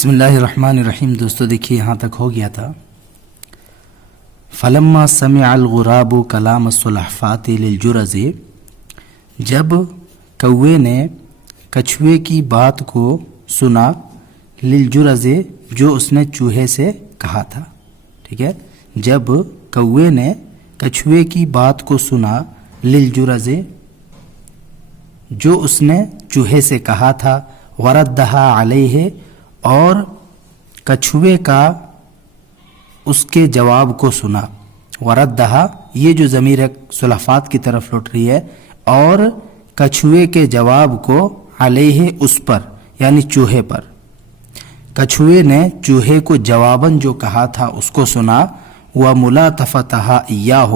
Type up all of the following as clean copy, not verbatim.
بسم اللہ الرحمن الرحیم۔ دوستو دیکھیے یہاں تک ہو گیا تھا فلما سمع الغراب کلام السلحفاة للجرز، جب کوے نے کچھوے کی بات کو سنا، للجرز جو اس نے چوہے سے کہا تھا، ٹھیک ہے، جب کوے نے کچھوے کی بات کو سنا، للجرز جو اس نے چوہے سے کہا تھا، وردہا علیہ اور کچھوے کا اس کے جواب کو سنا، وردہا یہ جو ضمیر سلحفات کی طرف لوٹ رہی ہے، اور کچھوے کے جواب کو علیہ اس پر یعنی چوہے پر، کچھوے نے چوہے کو جواباً جو کہا تھا اس کو سنا، وملاطفتہا ایاہ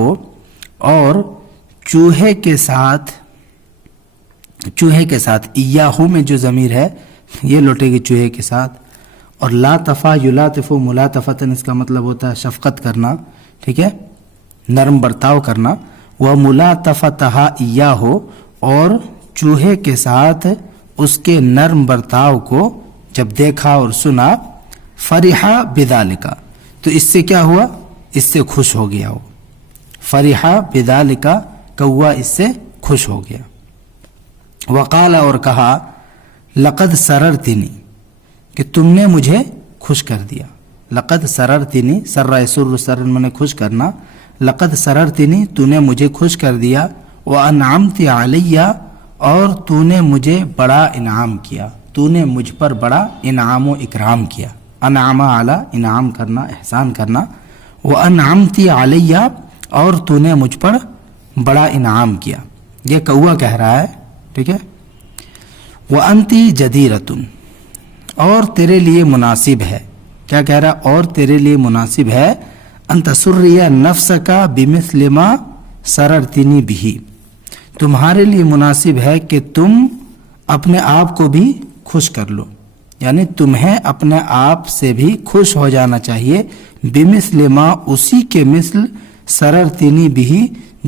اور چوہے کے ساتھ ایاہو میں جو ضمیر ہے یہ لوٹے گی چوہے کے ساتھ، اور لاطفا یلاطف ملاطفتن اس کا مطلب ہوتا ہے شفقت کرنا، ٹھیک ہے، نرم برتاؤ کرنا، وملاطفتہا ایاہ اور چوہے کے ساتھ اس کے نرم برتاؤ کو جب دیکھا اور سنا، فرحا بذالک تو اس سے کیا ہوا، اس سے خوش ہو گیا، وہ فرحا بذالک کوا اس سے خوش ہو گیا، وقال اور کہا، لقد سررتنی کہ تم نے مجھے خوش کر دیا، لقد سررتنی سر یسر سرن میں نے خوش کرنا، لقد سررتنی تو نے مجھے خوش کر دیا، وانعمت علی اور تو نے مجھے بڑا انعام کیا، تو نے مجھ پر بڑا انعام و اکرام کیا، انعام علی انعام کرنا احسان کرنا، وانعمت علی اور تو نے مجھ پر بڑا انعام کیا، یہ کوا کہہ رہا ہے، ٹھیک ہے، وانتی جدیرتن اور تیرے لیے مناسب ہے، کیا کہہ رہا، اور تیرے لیے مناسب ہے، ان تسری نفسک بمثل ما سررتنی بہ تمہارے لیے مناسب ہے کہ تم اپنے آپ کو بھی خوش کر لو، یعنی تمہیں اپنے آپ سے بھی خوش ہو جانا چاہیے، بمثل ما اسی کے مثل سررتنی بہ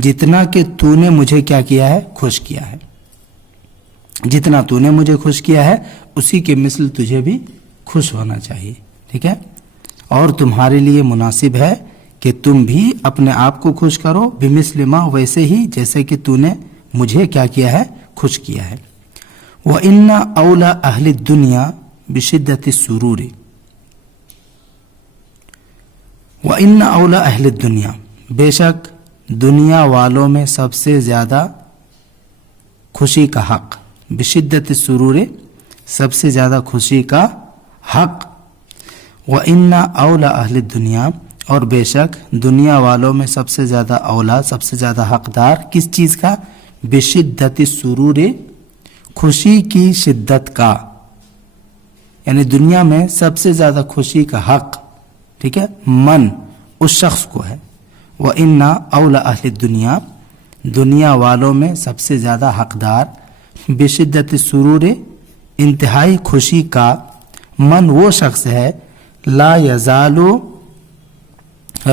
جتنا کہ تو نے مجھے کیا کیا ہے، خوش کیا ہے، جتنا تو نے مجھے خوش کیا ہے اسی کے مثل تجھے بھی خوش ہونا چاہیے، ٹھیک ہے، اور تمہارے لیے مناسب ہے کہ تم بھی اپنے آپ کو خوش کرو، بمثل ما ویسے ہی جیسے کہ تو نے مجھے کیا کیا ہے، خوش کیا ہے، وَإِنَّ أَوْلَى أَهْلِ الدُّنْيَا بِشِدَّةِ السُّرُورِ وَإِنَّ أَوْلَى أَهْلِ الدُّنْيَا بے شک دنیا والوں میں سب سے زیادہ خوشی کا حق، بشدت السرور سب سے زیادہ خوشی کا حق، وَإِنَّ أَوْلَى أَهْلِ الدُّنْيَا اور بے شک دنیا والوں میں سب سے زیادہ اولا، سب سے زیادہ حقدار کس چیز کا، بشدت السرور خوشی کی شدت کا، یعنی دنیا میں سب سے زیادہ خوشی کا حق، ٹھیک ہے، من اس شخص کو ہے، وَإِنَّ أَوْلَى أَهْلِ الدُّنْيَا دنیا والوں میں سب سے زیادہ حقدار، بشدت السرور انتہائی خوشی کا، من وہ شخص ہے، لا یزال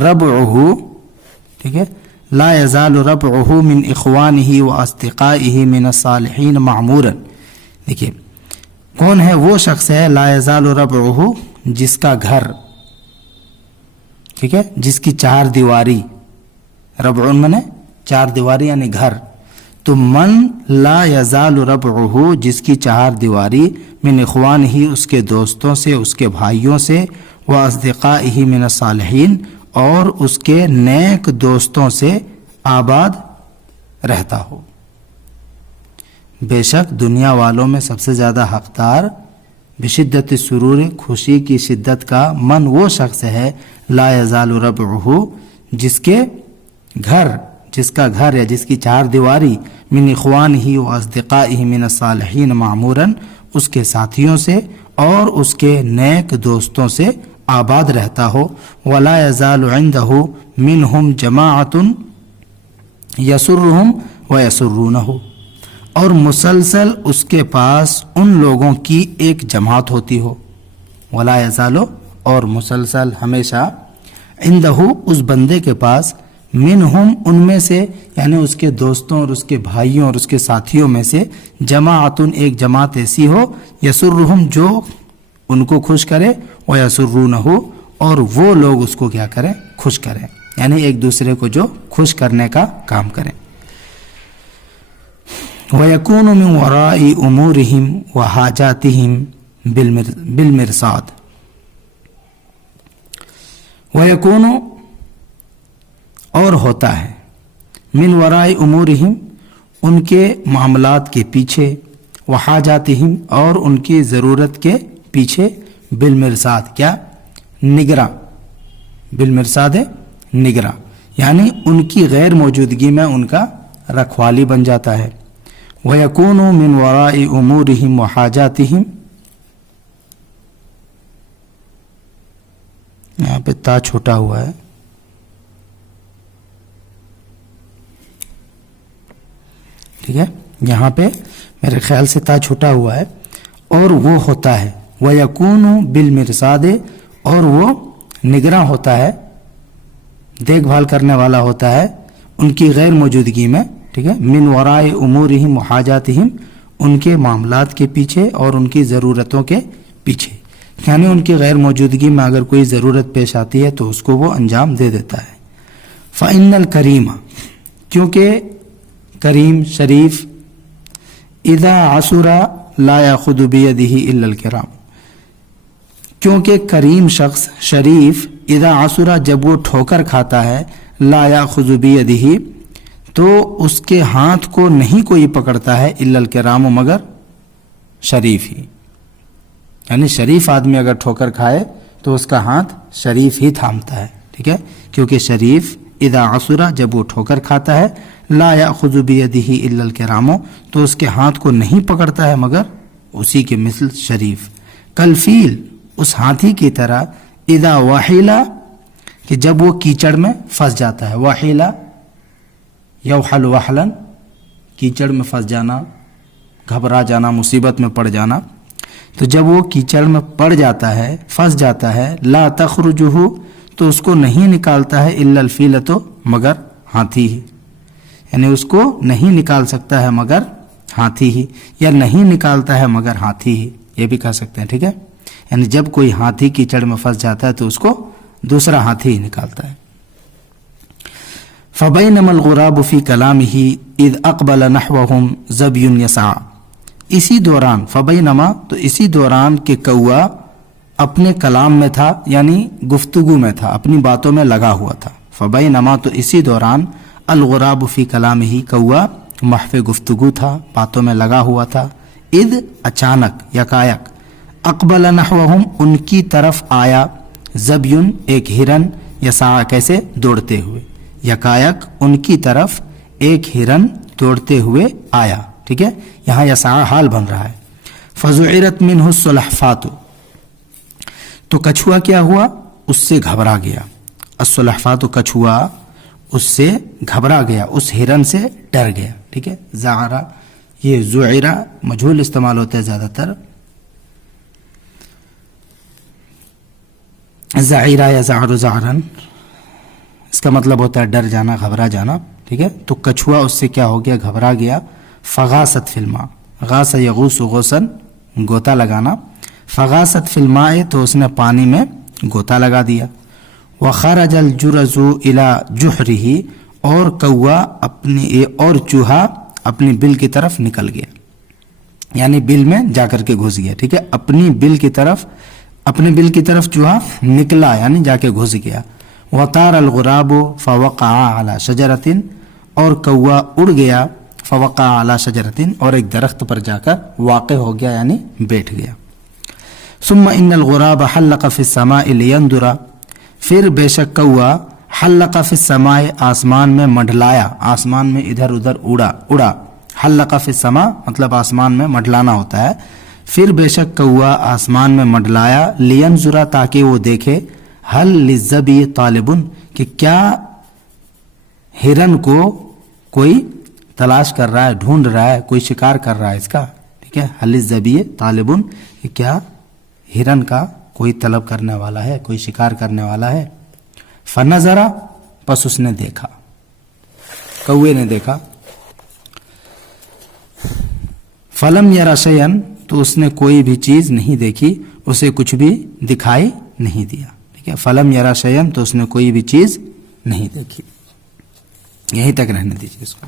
ربعہ، ٹھیک ہے، لا یزال ربعہ من اخوانہ و اصدقائہ من الصالحین معمورا، دیکھیے کون ہے وہ شخص ہے، لا یزال ربعہ جس کا گھر، ٹھیک ہے، جس کی چار دیواری، ربع من چار دیواری یعنی گھر، تو من لا یزال ربعہ جس کی چار دیواری، من اخوان ہی اس کے دوستوں سے، اس کے بھائیوں سے، و اصدقائہ من الصالحین اور اس کے نیک دوستوں سے آباد رہتا ہو، بے شک دنیا والوں میں سب سے زیادہ حقدار، بشدت السرور خوشی کی شدت کا، من وہ شخص ہے، لا یزال ربعہ جس کا گھر یا جس کی چار دیواری، من اخوان ہی و اصدقائہ من الصالحین معموراً اس کے ساتھیوں سے اور اس کے نیک دوستوں سے آباد رہتا ہو، ولا یزال عندہ منہم جماعۃ یسرہم و یسرونہ اور مسلسل اس کے پاس ان لوگوں کی ایک جماعت ہوتی ہو، ولا یزال اور مسلسل ہمیشہ، عندہ اس بندے کے پاس، منہم ان میں سے یعنی اس کے دوستوں اور اس کے بھائیوں اور اس کے ساتھیوں میں سے، جماعتن ایک جماعت ایسی ہو، یسرہم جو ان کو خوش کرے، وَيَسُرُّونَهُ اور وہ لوگ اس کو کیا کریں، خوش کریں، یعنی ایک دوسرے کو جو خوش کرنے کا کام کریں۔ وَيَكُونُ مِنْ وَرَاءِ أُمُورِهِمْ وَحَاجَاتِهِمْ بِالْمِرْصَادِ۔ وَيَكُونُ اور ہوتا ہے، من وراء امورہم ان کے معاملات کے پیچھے، وحاجاتہم اور ان کی ضرورت کے پیچھے، بالمرصاد کیا، نگراں، بالمرصاد نگراں، یعنی ان کی غیر موجودگی میں ان کا رکھوالی بن جاتا ہے۔ وَيَكُونُ مِنْ وَرَاءِ أُمُورِهِمْ وَحَاجَاتِهِمْ، یہاں پہ تا چھوٹا ہوا ہے، ٹھیک ہے، یہاں پہ میرے خیال سے تا چھوٹا ہوا ہے، اور وہ ہوتا ہے، وَيَكُونُ بِالْمِرْصَادِ اور وہ نگراں ہوتا ہے، دیکھ بھال کرنے والا ہوتا ہے ان کی غیر موجودگی میں، ٹھیک ہے، من وراء امورہم وحاجاتہم ان کے معاملات کے پیچھے اور ان کی ضرورتوں کے پیچھے، یعنی ان کی غیر موجودگی میں اگر کوئی ضرورت پیش آتی ہے تو اس کو وہ انجام دے دیتا ہے۔ فَإِنَّ الْكَرِيمَ کیونکہ کریم شریف، اذا عسر لا ياخذ بيده الا الكرام کیونکہ کریم شخص شریف، اذا عسر جب وہ ٹھوکر کھاتا ہے، لا یاخذ بیدہ تو اس کے ہاتھ کو نہیں کوئی پکڑتا ہے، الا الکرام مگر شریف ہی، یعنی شریف آدمی اگر ٹھوکر کھائے تو اس کا ہاتھ شریف ہی تھامتا ہے، ٹھیک ہے، کیونکہ شریف اذا عسر جب وہ ٹھوکر کھاتا ہے، لا یاخذ بیدہ الا الکرام تو اس کے ہاتھ کو نہیں پکڑتا ہے مگر اسی کے مثل شریف، کالفیل اس ہاتھی کی طرح، اذا وحیلا کہ جب وہ کیچڑ میں پھنس جاتا ہے، وحیلا یوحل وحلا کیچڑ میں پھنس جانا، گھبرا جانا، مصیبت میں پڑ جانا، تو جب وہ کیچڑ میں پڑ جاتا ہے، پھنس جاتا ہے، لا تخرجہ تو اس کو نہیں نکالتا ہے، الا الفیلۃ مگر ہاتھی ہی، یعنی اس کو نہیں نکال سکتا ہے مگر ہاتھی ہی، یا نہیں نکالتا ہے مگر ہاتھی ہی، یہ بھی کہہ سکتے ہیں، ٹھیک ہے، یعنی جب کوئی ہاتھی کیچڑ میں پھنس جاتا ہے تو اس کو دوسرا ہاتھی ہی نکالتا ہے۔ فَبَيْنَمَا الْغُرَابُ فِي كَلَامِهِ إِذْ أَقْبَلَ نَحْوَهُمْ ظَبْيٌ يَسْعَىٰ اسی دوران، فبینما تو اسی دوران کہ کوا اپنے کلام میں تھا، یعنی گفتگو میں تھا، اپنی باتوں میں لگا ہوا تھا، فبینما تو اسی دوران، الغراب فی کلامہ کوا محو گفتگو تھا، باتوں میں لگا ہوا تھا، اذ اچانک، یکایک، اقبل نحوہم ان کی طرف آیا، زبیٌ ایک ہرن، یسعیٰ کیسے دوڑتے ہوئے، یکایک ان کی طرف ایک ہرن دوڑتے ہوئے آیا، ٹھیک ہے، یہاں یسعیٰ حال بن رہا ہے۔ فزعرت منہ السلحفات تو کچھوا کیا ہوا، اس سے گھبرا گیا، السلحفات کچھوا اس سے گھبرا گیا، اس ہرن سے ڈر گیا، ٹھیک ہے، زعرا یہ زعرا مجہول استعمال ہوتا ہے زیادہ تر، زعیرہ یا زعر زعرن اس کا مطلب ہوتا ہے ڈر جانا، گھبرا جانا، ٹھیک ہے، تو کچھوا اس سے کیا ہو گیا، گھبرا گیا، فغاست فی الماء، غاص یغوص غوصن گوتا لگانا، فغاست فی الماء تو اس نے پانی میں گوتا لگا دیا، وخرج الجرز الی جحرہ اور کوا اپنی اور چوہا اپنی بل کی طرف نکل گیا، یعنی بل میں جا کر کے گھس گیا، ٹھیک ہے، اپنی بل کی طرف چوہا نکلا، یعنی جا کے گھس گیا، وطار الغراب فوقع علی شجرۃ اور کوا اڑ گیا، فوقع علی شجرۃ اور ایک درخت پر جا کر واقع ہو گیا، یعنی بیٹھ گیا، ثم ان الغراب حلق فی السماء لینظر پھر بے شک کوا حلق فی السماء آسمان میں منڈلایا، آسمان میں ادھر ادھر اڑا، حلق فی السماء مطلب آسمان میں منڈلانا ہوتا ہے، پھر بے شک کوا آسمان میں منڈلایا، لینظر تاکہ وہ دیکھے، حل للظبی طالب کہ کیا ہرن کو کوئی تلاش کر رہا ہے، ڈھونڈ رہا ہے، کوئی شکار کر رہا ہے اس کا، ٹھیک ہے، حل للظبی طالب کہ کیا ہرن کا کوئی طلب کرنے والا ہے، کوئی شکار کرنے والا ہے، فنظر پس اس نے دیکھا، کوے نے دیکھا، فلم یرا شیئا تو اس نے کوئی بھی چیز نہیں دیکھی، اسے کچھ بھی دکھائی نہیں دیا. ٹھیک ہے, فلم یرا شیئن, تو اس نے کوئی بھی چیز نہیں دیکھی. یہیں تک رہنے دیجیے اس کو.